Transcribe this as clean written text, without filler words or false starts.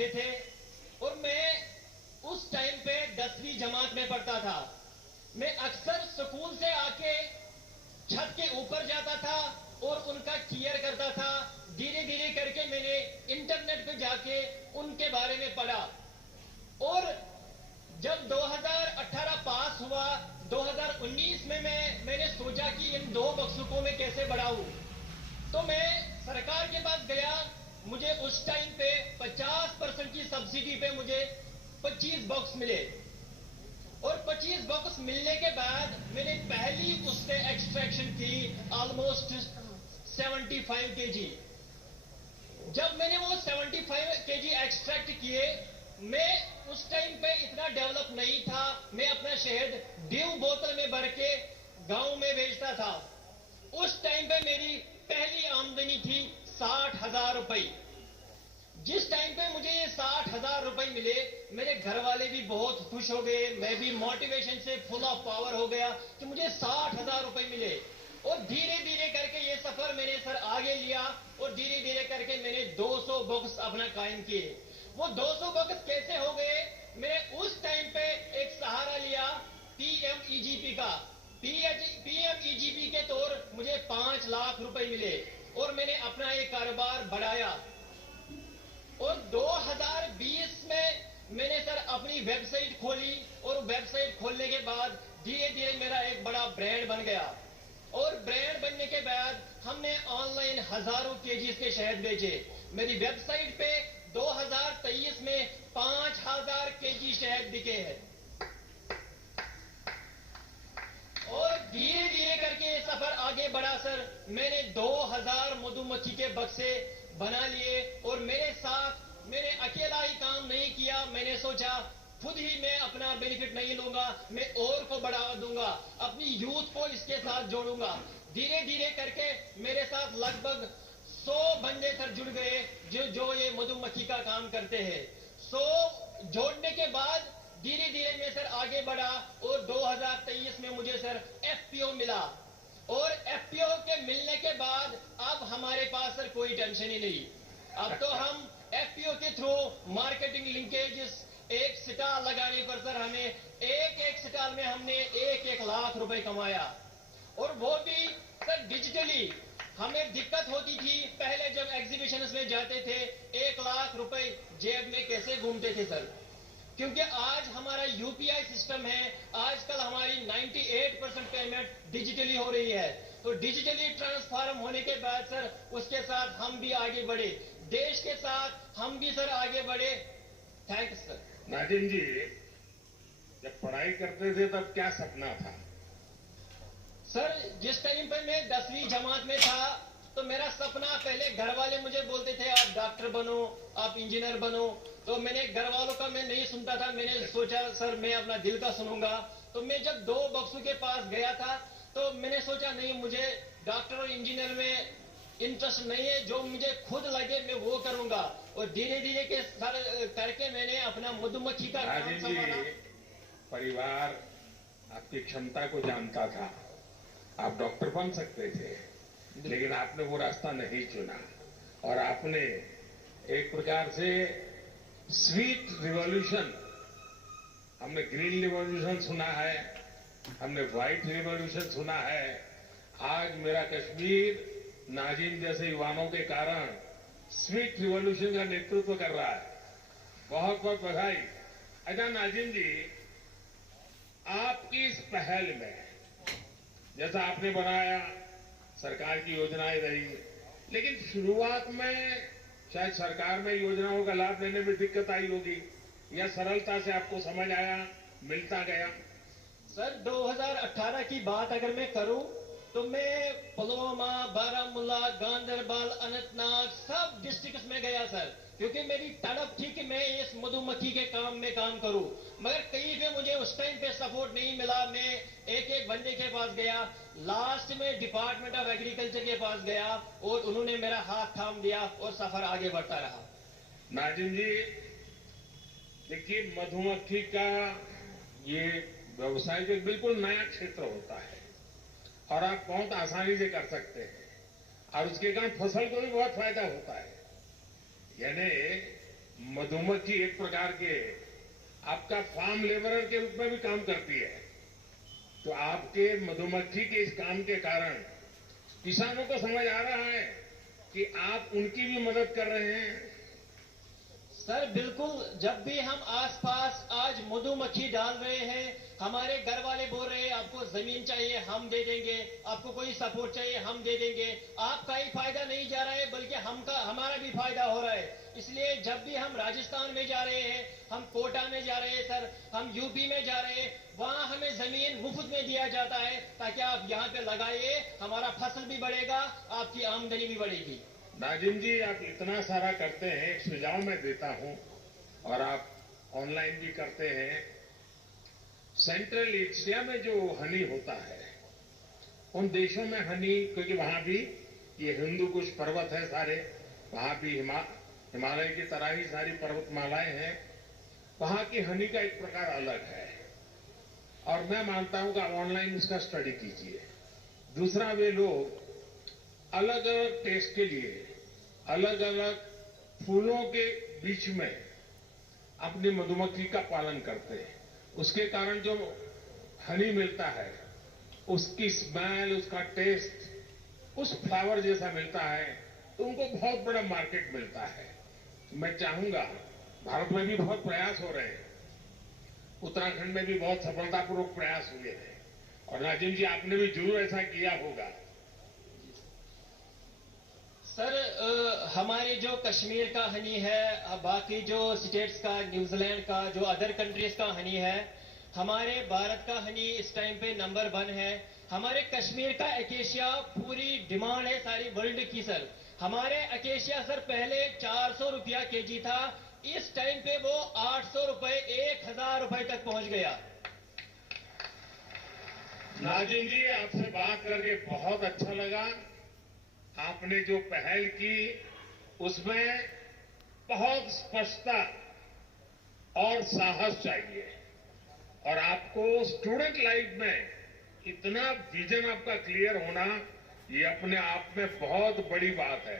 रखे थे और मैं उस टाइम पे 10वीं जमात में पढ़ता था। मैं अक्सर स्कूल से आके छत के ऊपर जाता था और उनका केयर करता था। धीरे धीरे करके मैंने इंटरनेट पे जाके उनके बारे में पढ़ा और जब 2018 पास हुआ, 2019 में मैंने सोचा कि इन 2 बक्सों को मैं कैसे बढ़ाऊं, तो मैं सरकार के पास गया। मुझे उस टाइम पे 50% की सब्सिडी पे मुझे 25 बॉक्स मिले और 25 बॉक्स मिलने के बाद मैंने पहली उससे एक्सट्रैक्शन की ऑलमोस्ट 75 केजी। जब मैंने वो 75 केजी एक्सट्रैक्ट किए, मैं उस टाइम पे इतना डेवलप नहीं था। मैं अपना शहद ड्यू बोतल में भर के गांव में बेचता था। उस टाइम पे मेरी पहली आमदनी थी 60,000 रुपए। जिस टाइम पे मुझे ये 60,000 रुपए मिले, मेरे घर वाले भी बहुत खुश हो गए। मैं भी मोटिवेशन से फुल ऑफ पावर हो गया कि मुझे 60,000 रुपए मिले। और धीरे धीरे करके ये सफर मैंने सर आगे लिया और धीरे धीरे करके मैंने 200 बॉक्स अपना कायम किए। वो 200 बॉक्स कैसे हो गए? मैंने उस टाइम पे एक सहारा लिया पीएमईजीपी का। पीएमईजीपी के तौर मुझे 5 लाख रुपए मिले और मैंने अपना ये कारोबार बढ़ाया। और 2020 में मैंने सर अपनी वेबसाइट खोली और वेबसाइट खोलने के बाद धीरे धीरे मेरा एक बड़ा ब्रांड बन गया। और ब्रांड बनने के बाद हमने ऑनलाइन हजारों केजी के शहद बेचे। मेरी वेबसाइट पे 2023 में 5,000 केजी शहद बिके हैं। और धीरे धीरे करके ये सफर आगे बढ़ा सर। मैंने 2000 मधुमक्खी के बक्से बना लिए और मेरे साथ मैंने अकेला ही काम नहीं किया। मैंने सोचा खुद ही मैं अपना बेनिफिट नहीं लूंगा, मैं और को बढ़ावा दूंगा, अपनी यूथ को इसके साथ जोड़ूंगा। धीरे धीरे करके मेरे साथ लगभग 100 बंदे सर जुड़ गए जो ये मधुमक्खी का काम करते हैं। 100 जोड़ने के बाद धीरे धीरे मैं सर आगे बढ़ा और 2023 में मुझे सर एफपीओ मिला। और एफपीओ के मिलने के बाद अब हमारे पास सर कोई टेंशन ही नहीं। अब तो हम एफपीओ के थ्रू मार्केटिंग लिंकेजेस, एक स्टॉल लगाने पर सर हमें एक स्टॉल में हमने 1 लाख रुपए कमाया। और वो भी सर डिजिटली। हमें दिक्कत होती थी पहले जब एग्जीबिशंस में जाते थे, 1 लाख रुपए जेब में कैसे घूमते थे सर, क्योंकि आज हमारा यूपीआई सिस्टम है। आजकल हमारी 98% पेमेंट डिजिटली हो रही है। तो डिजिटली ट्रांसफॉर्म होने के बाद सर उसके साथ हम भी आगे बढ़े, देश के साथ हम भी सर आगे बढ़े। Thanks sir. नाजिम जी, जब पढ़ाई करते थे तब क्या सपना था? सर जिस टाइम पे मैं 10वीं जमात में था तो मेरा सपना, पहले घर वाले मुझे बोलते थे आप डॉक्टर बनो, आप इंजीनियर बनो। तो मैंने घर वालों का मैं नहीं सुनता था। मैंने सोचा सर मैं अपना दिल का सुनूंगा। तो मैं जब 2 बक्सों के पास गया था तो मैंने सोचा नहीं, मुझे डॉक्टर और इंजीनियर में इंटरेस्ट नहीं है, जो मुझे खुद लगे मैं वो करूंगा। और धीरे धीरे के सर करके मैंने अपना मधुमक्खी का काम संभाला। परिवार आपकी क्षमता को जानता था, आप डॉक्टर बन सकते थे, लेकिन आपने वो रास्ता नहीं चुना और आपने एक प्रकार से स्वीट रिवॉल्यूशन, हमने ग्रीन रिवॉल्यूशन सुना है, हमने व्हाइट रिवॉल्यूशन सुना है। आज मेरा कश्मीर नाजिम जैसे युवाओं के कारण स्वीट रिवॉल्यूशन का नेतृत्व कर रहा है। बहुत बहुत बधाई। अच्छा नाजिम जी, आपकी इस पहल में, जैसा आपने बनाया, सरकार की योजनाएं रही, लेकिन शुरुआत में शायद सरकार में योजनाओं का लाभ लेने में दिक्कत आई होगी या सरलता से आपको समझ आया, मिलता गया? सर 2018 की बात अगर मैं करूं तो मैं पुलवामा, बारामूला, गांधरबल, अनंतनाग सब डिस्ट्रिक्ट्स में गया सर, क्योंकि मेरी तड़प थी कि मैं इस मधुमक्खी के काम में काम करूं। मगर कहीं पे मुझे उस टाइम पे सपोर्ट नहीं मिला। मैं एक बंदे के पास गया, लास्ट में डिपार्टमेंट ऑफ एग्रीकल्चर के पास गया और उन्होंने मेरा हाथ थाम दिया और सफर आगे बढ़ता रहा। नाजिम जी, देखिए मधुमक्खी का ये व्यवसाय जो बिल्कुल नया क्षेत्र होता है और आप बहुत आसानी से कर सकते हैं और उसके कारण फसल को भी बहुत फायदा होता है। यानी मधुमक्खी एक प्रकार के आपका फार्म लेबरर के रूप में भी काम करती है। तो आपके मधुमक्खी के इस काम के कारण किसानों को समझ आ रहा है कि आप उनकी भी मदद कर रहे हैं। सर बिल्कुल, जब भी हम आसपास आज मधुमक्खी डाल रहे हैं, हमारे घर वाले बोल रहे हैं आपको जमीन चाहिए हम दे देंगे, आपको कोई सपोर्ट चाहिए हम दे देंगे। आपका ही फायदा नहीं जा रहा है बल्कि हमारा भी फायदा हो रहा है। इसलिए जब भी हम राजस्थान में जा रहे हैं, हम कोटा में जा रहे हैं सर, हम यूपी में जा रहे हैं, वहां हमें जमीन मुफ्त में दिया जाता है ताकि आप यहाँ पे लगाइए, हमारा फसल भी बढ़ेगा, आपकी आमदनी भी बढ़ेगी। नाजिम जी, आप इतना सारा करते हैं, एक सुझाव मैं देता हूं और आप ऑनलाइन भी करते हैं। सेंट्रल एशिया में जो हनी होता है, उन देशों में हनी, क्योंकि वहां भी ये हिंदू कुछ पर्वत है सारे, वहां भी हिमालय की तरह ही सारी पर्वतमालाएं हैं, वहां की हनी का एक प्रकार अलग है और मैं मानता हूं कि आप ऑनलाइन उसका स्टडी कीजिए। दूसरा, वे लोग अलग अलग टेस्ट के लिए अलग अलग फूलों के बीच में अपनी मधुमक्खी का पालन करते हैं। उसके कारण जो हनी मिलता है, उसकी स्मेल, उसका टेस्ट उस फ्लावर जैसा मिलता है, तो उनको बहुत बड़ा मार्केट मिलता है। मैं चाहूंगा, भारत में भी बहुत प्रयास हो रहे हैं, उत्तराखंड में भी बहुत सफलतापूर्वक प्रयास हुए हैं और नाजिम जी आपने भी जरूर ऐसा किया होगा। सर हमारे जो कश्मीर का हनी है, बाकी जो स्टेट्स का, न्यूजीलैंड का, जो अदर कंट्रीज का हनी है, हमारे भारत का हनी इस टाइम पे नंबर 1 है। हमारे कश्मीर का एकेशिया पूरी डिमांड है सारी वर्ल्ड की सर। हमारे एकेशिया सर पहले 400 रुपया केजी था, इस टाइम पे वो 800 रुपए, 1000 रुपए तक पहुंच गया। नाजिम जी, आपसे बात करके बहुत अच्छा लगा। आपने जो पहल की उसमें बहुत स्पष्टता और साहस चाहिए और आपको स्टूडेंट लाइफ में इतना विजन आपका क्लियर होना, ये अपने आप में बहुत बड़ी बात है।